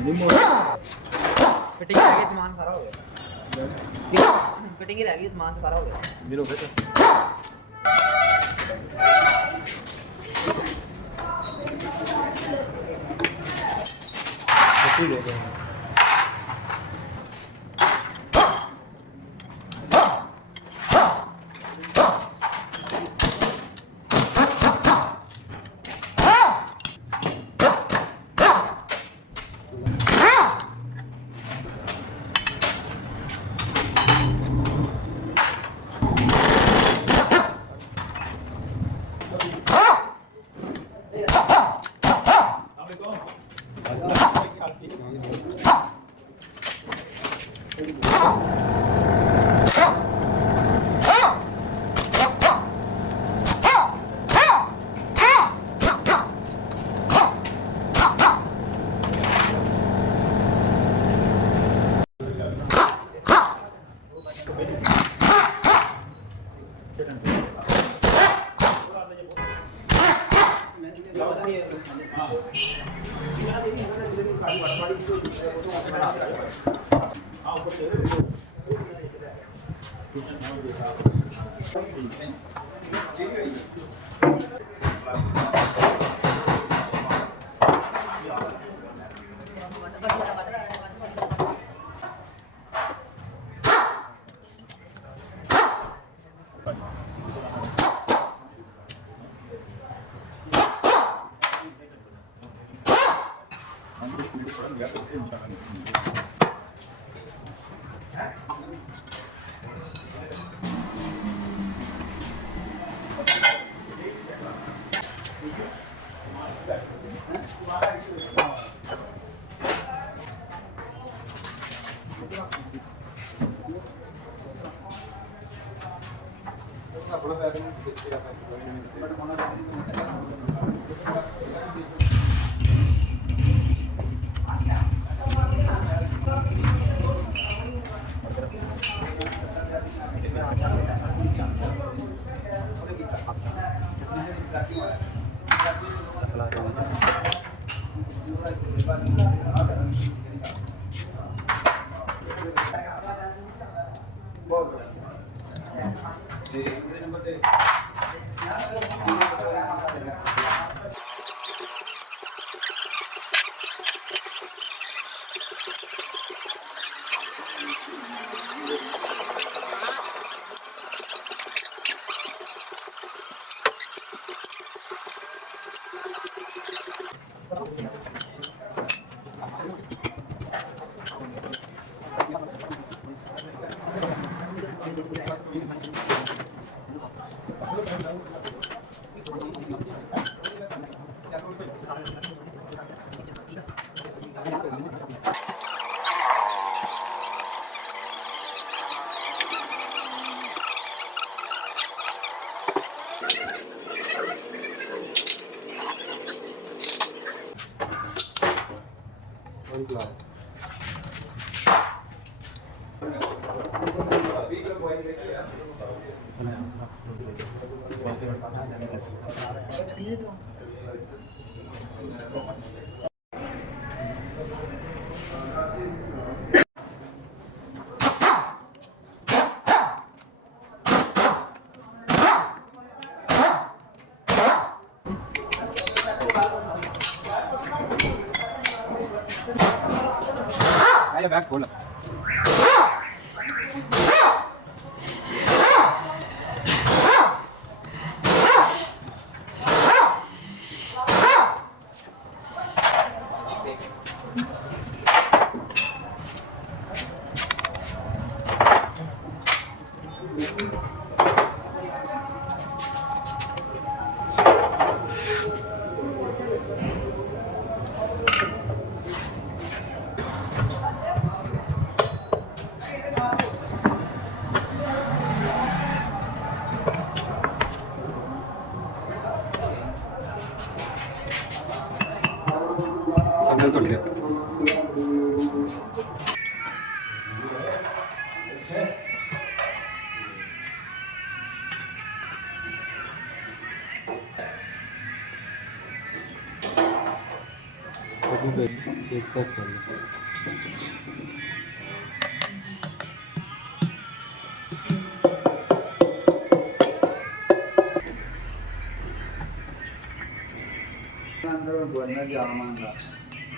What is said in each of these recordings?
Fitting रह गई, सामान सारा हो गया। फिटिंग ही रह गई, सामान तो सारा हो गया। बिलो पे ठीक है। बैग खोल कर दिया। एक कप कर लो। अंदर बोलना जाम आंदा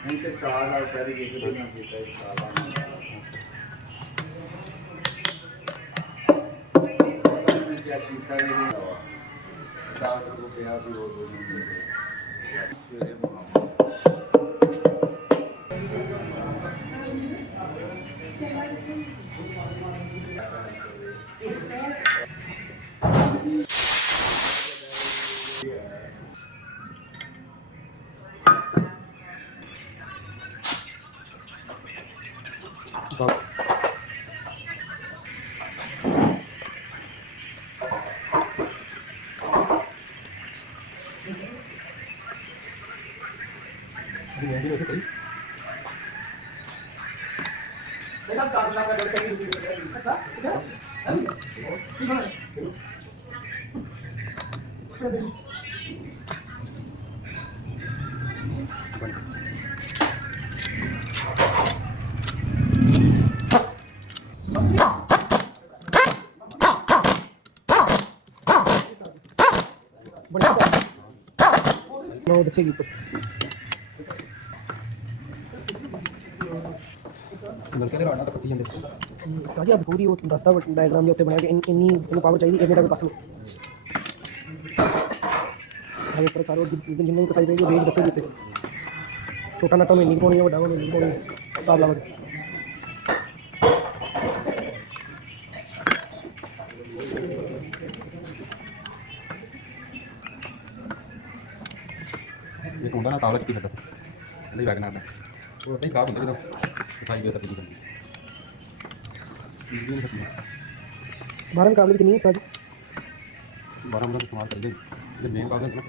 इनके साल और पहले किसी भी ना जीता है साल आंदा मैंने क्या कीता भी नहीं हुआ डॉक्टर को कहा कि वो दो दिन दे दे ਉਹ ਦੱਸੇਗੀ ਉੱਪਰ ਕਹਿੰਦੇ ਰਾਣਾ ਤਾਂ ਕੱਟੀ ਜਾਂਦੇ ਸਾਜੀ ਆਪ ਪੂਰੀ ਉਹ ਦੱਸਦਾ ਡਾਇਗਰਾਮ ਦੇ ਉੱਤੇ ਬਣਾ ਕੇ ਇੰਨੀ ਇਹਨੂੰ ਪਾਵਰ ਚਾਹੀਦੀ ਇੰਨੇ ਤੱਕ ਕੱਸ ਲਓ ਹਵੇ ਪਰ ਸਾਰੋ ਜਿੰਨੇ ਕਸਾਈ ਪਏਗੀ ਰੇਂਜ ਦੱਸੇਗੀ ਉੱਤੇ ਛੋਟਾ ਨਟਾ ਨੂੰ ਇੰਨੀ ਪਾਉਣੀ ਹੈ ਵੱਡਾ ਨੂੰ ਇੰਨੀ ਪਾਉਣੀ ਹਿਸਾਬ ਲਾ ਕੇ ਇਹ ਹੁੰਦਾ ਨਾ ਤਾਵਲਾ ਕਿੱਥੇ ਲੱਗਾ ਸੀ ਨਹੀਂ ਵੈਗਨਰ ਦਾ ਉਹ ਨਹੀਂ ਖਰਾਬ ਹੁੰਦਾ ਜਦੋਂ ਸਫਾਈ ਵੀ ਤਾਂ ਪੀਦੀ ਜਾਂਦੀ ਇਹ ਨਹੀਂ ਖਤਮ 12 ਮੁਕਾਬਲੇ ਕਿੰਨੀ ਸਾਜੀ 12 ਦਾ ਇਸਤੇਮਾਲ ਕਰਦੇ ਜੇ ਮੇਨ ਕਾਗਜ਼ ਨਾ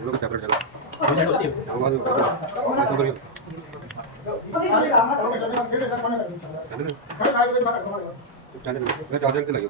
लोग टैबलेट चला मैं चार्जर के लगे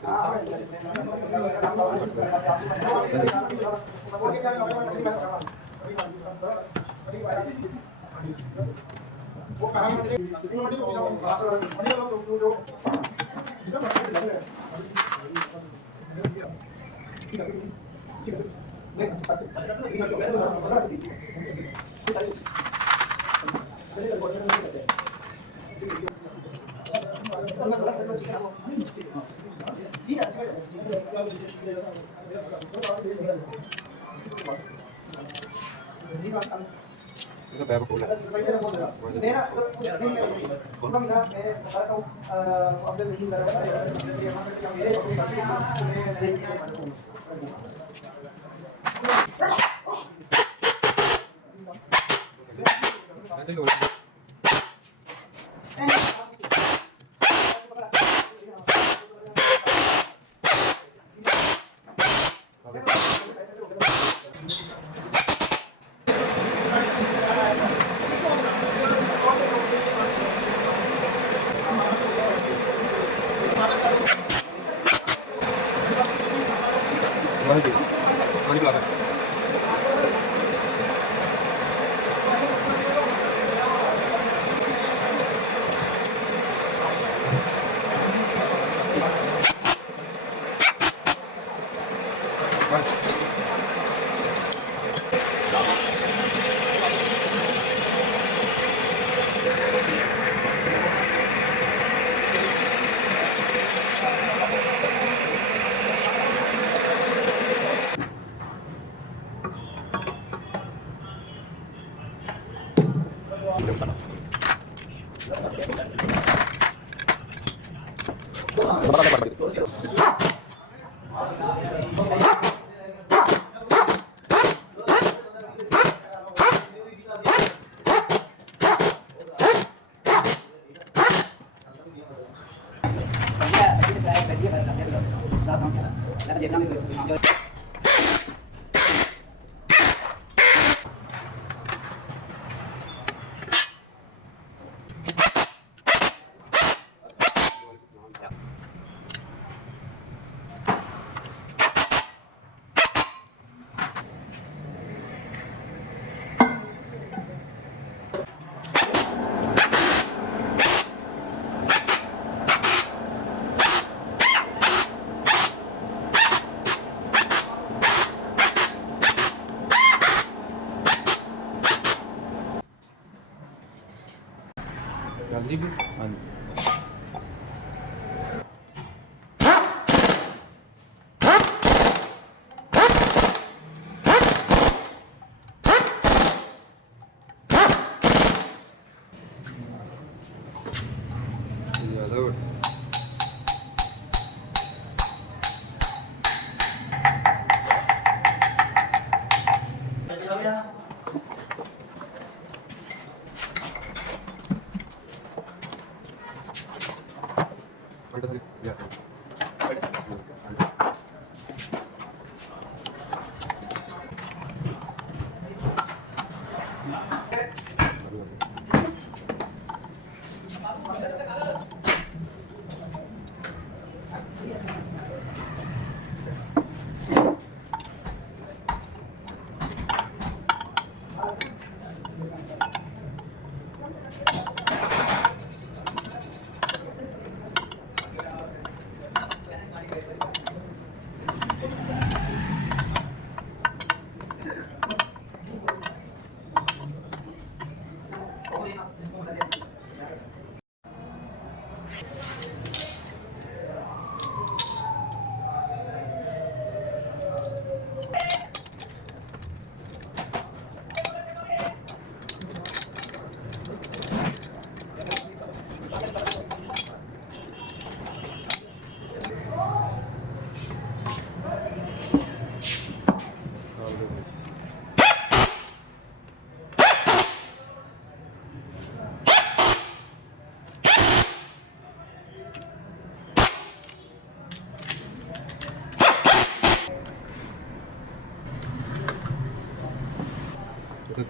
इसका बैग खोला मेरा उनका मिला मैं बता रहा हूं आपसे नहीं कर रहा मेरे पानी पिला ਜਲਦੀ ਵੀ ਹਾਂਜੀ ਜ਼ਿਆਦਾ ਵੱਡੀ ਅੰਡਰ ਯਾ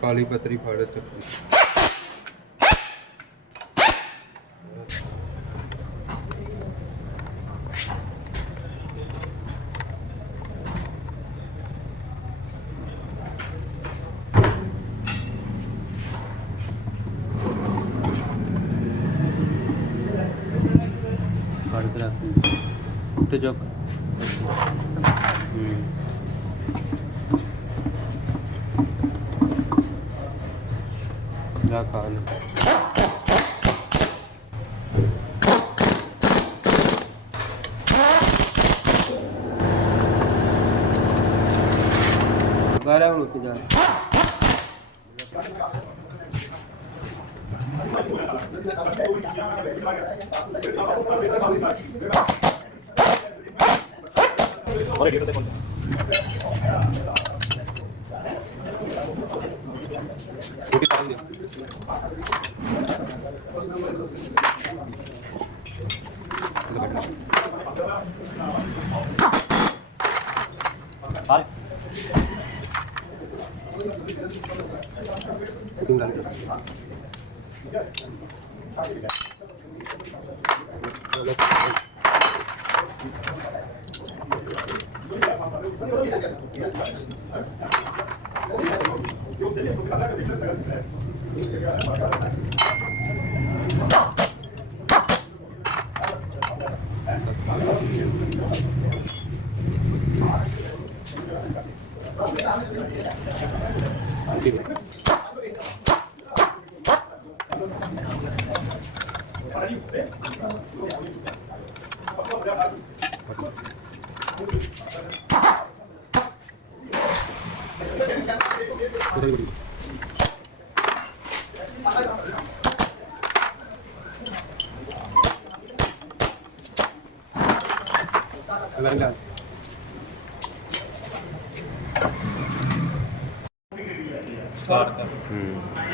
ਕਾਲੀ ਪੱਤਰੀ ਫੜ ਚੱਕੀ ਫੜ ਕੇ ਰੱਖ ਉੱਤੇ ਚੁੱਕ ਜਾ ਖਾਣ ਬਾਰਾ ਹੁਣ ਉੱਤੇ ਜਾ ਛੋਟੀ ਪਾਣੀ ਸਟਾਰਟ ਕਰ